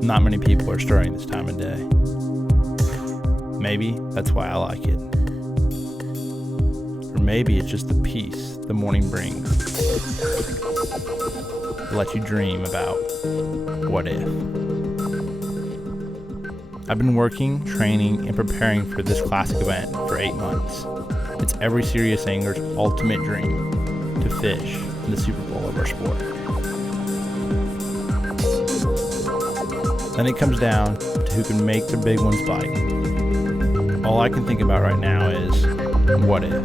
Not many people are starting this time of day. Maybe that's why I like it. Or maybe it's just the peace the morning brings. It lets you dream about what if. I've been working, training, and preparing for this classic event for 8 months. It's every serious angler's ultimate dream to fish in the Super Bowl of our sport. Then it comes down to who can make the big ones bite. All I can think about right now is, what if?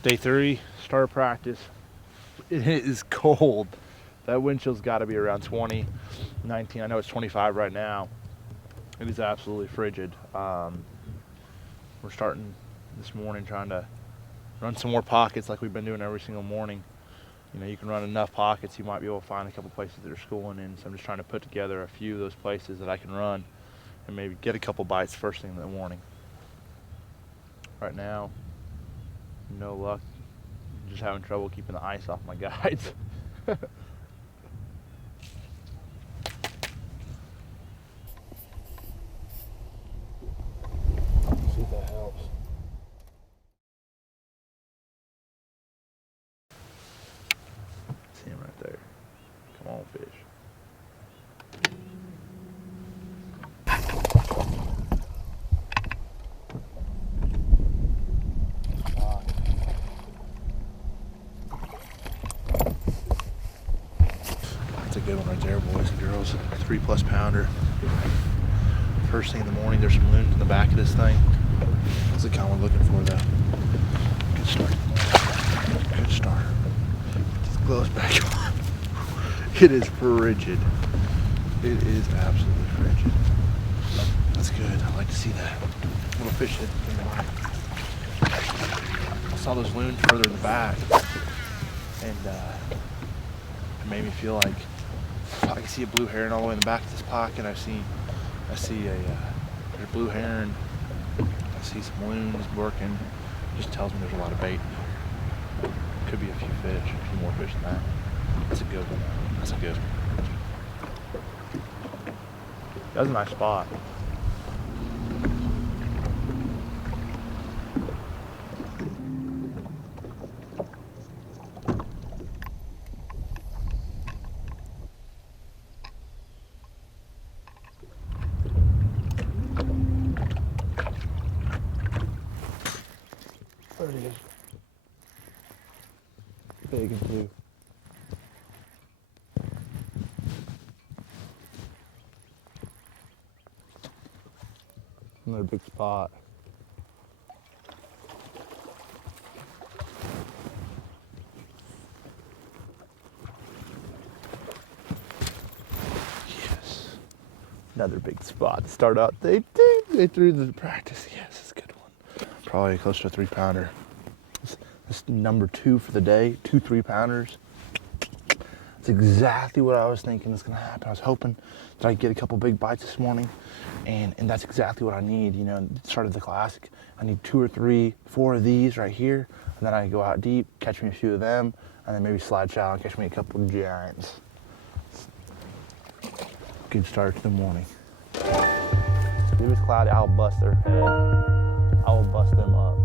Day 3, start practice. It is cold. That wind chill's got to be around 20, 19. I know it's 25 right now. It is absolutely frigid. We're starting this morning trying to run some more pockets like we've been doing every single morning. You know, you can run enough pockets, you might be able to find a couple places that are schooling in. So I'm just trying to put together a few of those places that I can run and maybe get a couple bites first thing in the morning. Right now, no luck. I'm just having trouble keeping the ice off my guides. See if that helps. See him right there. Come on, fish. Good one right there, boys and girls. 3+ pounder. First thing in the morning, there's some loons in the back of this thing. That's the kind we're looking for, though. Good start. Good start. Put these gloves back on. It is frigid. It is absolutely frigid. That's good. I like to see that. Little fish hit in the line. I saw those loons further in the back, and it made me feel like I can see a blue heron all the way in the back of this pocket. I see there's a blue heron. I see some loons working. It just tells me there's a lot of bait in here. Could be a few fish, a few more fish than that. That's a good one. That's a good one. That's a nice spot. There it is. Big and blue. Another big spot. Yes. Another big spot to start out. They threw the practice. Yes, it's a good one. Probably close to a 3-pounder. This number 2 for the day, 2 3-pounders. That's exactly what I was thinking was gonna happen. I was hoping that I'd get a couple big bites this morning, and that's exactly what I need. You know, started the classic. I need 2 or 3, 4 of these right here, and then I go out deep, catch me a few of them, and then maybe slide shallow and catch me a couple of giants. Good start to the morning. If it's cloudy, I'll bust their head. I will bust them up.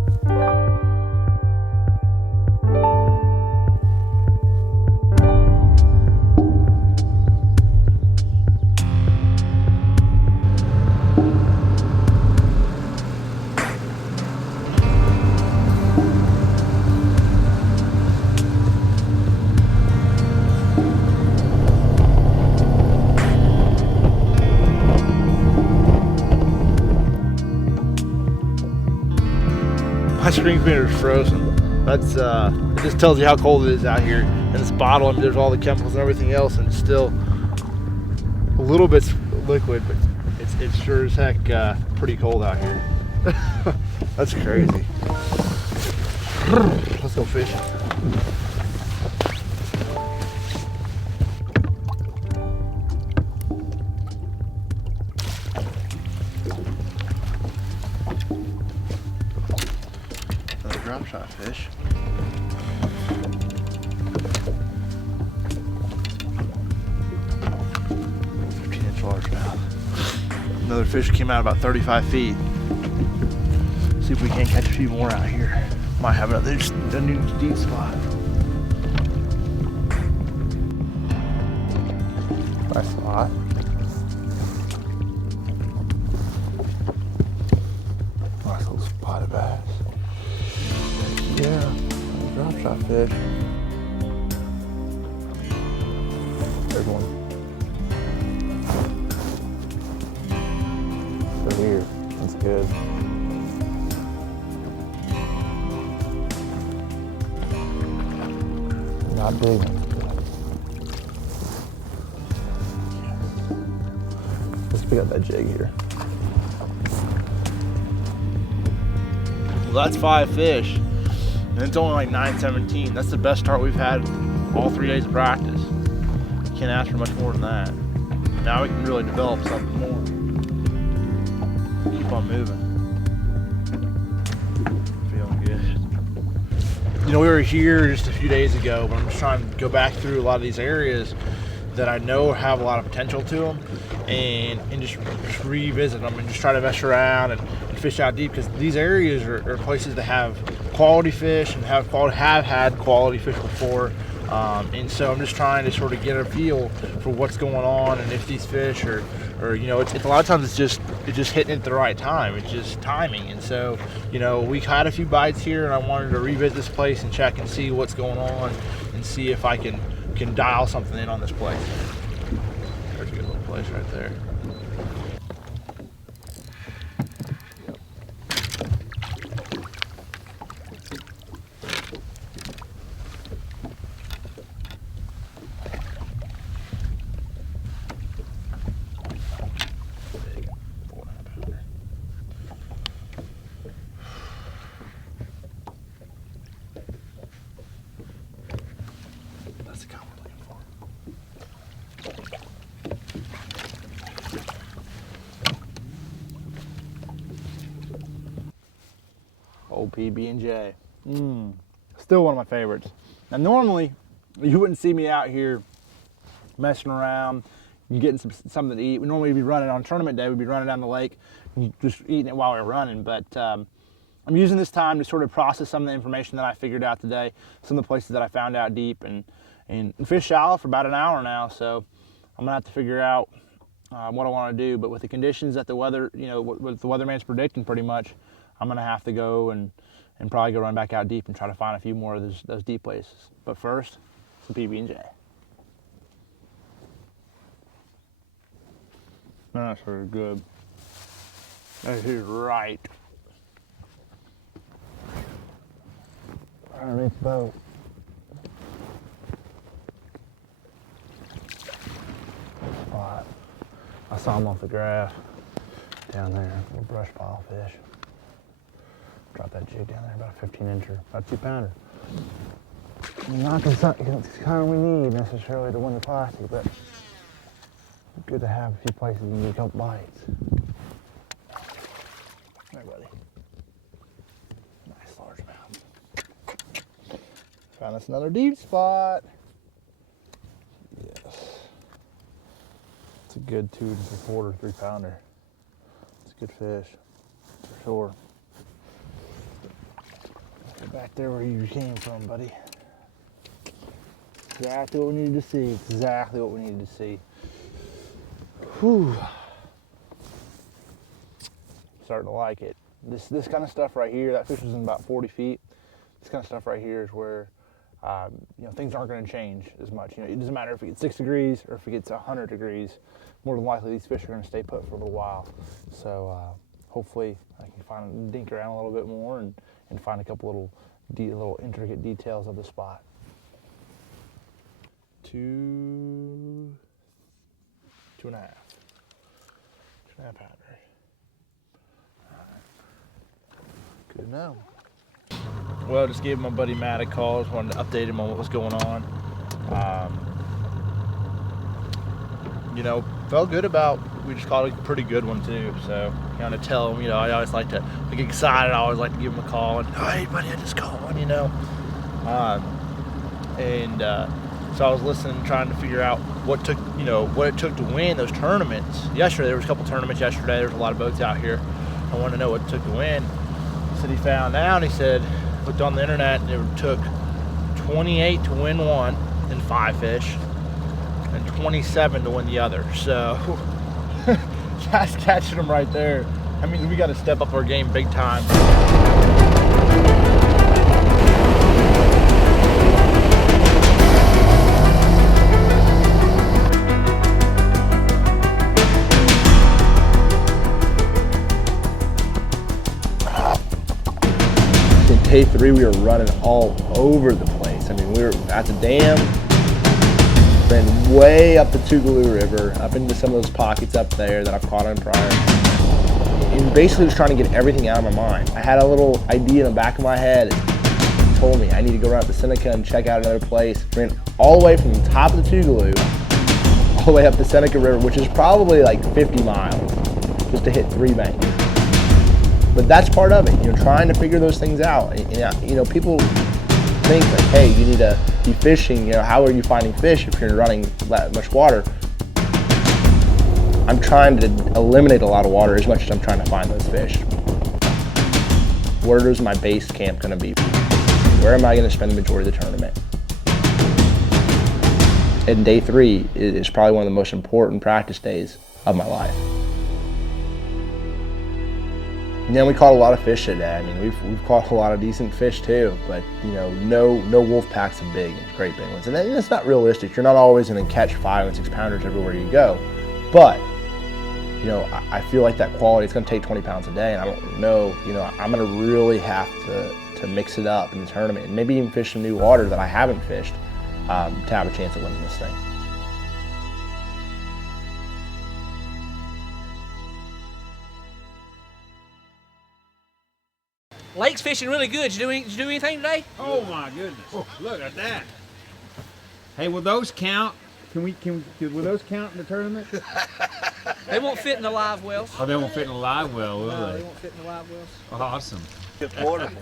screen cleaner is frozen. That's it just tells you how cold it is out here. In this bottle, I mean, there's all the chemicals and everything else, and it's still a little bit liquid, but it's sure as heck pretty cold out here. That's crazy. Let's go fishing. Another drop shot fish. Largemouth. Another fish came out about 35 feet. See if we can't catch a few more out here. Might have another a new deep spot. Nice spot. Nice little spotted bass. Yeah, drop shot fish. There's one. Here. That's good. Not big. Let's pick up that jig here. Well, that's 5 fish. And it's only like 9:17. That's the best start we've had all 3 days of practice. Can't ask for much more than that. Now we can really develop something more. Keep on moving. Feeling good. You know, we were here just a few days ago, but I'm just trying to go back through a lot of these areas that I know have a lot of potential to them, and just revisit them and just try to mess around and fish out deep, because these areas are places that have quality fish and have had quality fish before. And so I'm just trying to sort of get a feel for what's going on, and if these fish are you know, it's a lot of times it's just hitting it at the right time. It's just timing. And so, you know, we had a few bites here, and I wanted to revisit this place and check and see what's going on and see if I can dial something in on this place. There's a good little place right there. Old PB&J. Still one of my favorites. Now normally, you wouldn't see me out here messing around, getting something to eat. We normally be running on tournament day, we'd be running down the lake, just eating it while we're running. But I'm using this time to sort of process some of the information that I figured out today, some of the places that I found out deep, and fish shallow for about an hour now. So I'm gonna have to figure out what I want to do. But with the conditions that the weather, you know, what the weatherman's predicting pretty much, I'm gonna have to go and probably go run back out deep and try to find a few more of those deep places. But first, some PB&J. That's very good. That is right. Underneath the boat. Spot. I saw him off the grass down there, little brush pile fish. Drop that jig down there, about a 15-incher, about a 2-pounder. Not the kind we need necessarily to win the Classic, but good to have a few places and get a couple bites. There, buddy. Nice largemouth. Found us another deep spot. Yes. It's a good 2 3/4, 3-pounder. It's a good fish, for sure. Back there where you came from, buddy. Exactly what we needed to see. Exactly what we needed to see. Whew. Starting to like it. This kind of stuff right here, that fish was in about 40 feet. This kind of stuff right here is where you know, things aren't going to change as much. You know, it doesn't matter if it gets 6 degrees or if it gets 100 degrees. More than likely, these fish are going to stay put for a little while. So hopefully, I can dink around a little bit more and and find a couple little intricate details of the spot. 2.5. 2.5 pounder. Good to know. Well, just gave my buddy Matt a call. Just wanted to update him on what was going on. You know, felt good about. We just caught a pretty good one too. So kind of tell him, you know, I always like to get excited. I always like to give him a call and, hey buddy, I just caught one, you know. So I was listening, trying to figure out what it took to win those tournaments. Yesterday, there was a couple tournaments yesterday. There was a lot of boats out here. I wanted to know what it took to win. He said he found out. He said, looked on the internet, and it took 28 to win one in 5 fish, and 27 to win the other. So that's catching them right there. I mean, we got to step up our game big time. Day 3, we were running all over the place. I mean, we were at the dam, then way up the Tougaloo River, up into some of those pockets up there that I've caught on prior. And basically was trying to get everything out of my mind. I had a little idea in the back of my head that told me I need to go around to Seneca and check out another place. Ran all the way from the top of the Tougaloo all the way up the Seneca River, which is probably like 50 miles, just to hit 3 banks. But that's part of it, you know, trying to figure those things out. And, you know, people think like, hey, you need to be fishing, you know, how are you finding fish if you're running that much water? I'm trying to eliminate a lot of water as much as I'm trying to find those fish. Where is my base camp gonna be? Where am I gonna spend the majority of the tournament? And day 3 is probably one of the most important practice days of my life. And then we caught a lot of fish today. I mean, we've caught a lot of decent fish too, but you know, no wolf packs of big and great big ones. And that's not realistic. You're not always going to catch 5 and 6 pounders everywhere you go. But you know, I feel like that quality, it's going to take 20 pounds a day, and I don't know. You know, I'm going to really have to mix it up in the tournament, and maybe even fish some new water that I haven't fished to have a chance of winning this thing. Lake's fishing really good. Did you do anything today? Oh my goodness! Oh, look at that. Hey, will those count? Will those count in the tournament? They won't fit in the live wells. Oh, they won't fit in a live well, will No, they? they won't fit in the live wells. Awesome. It's portable.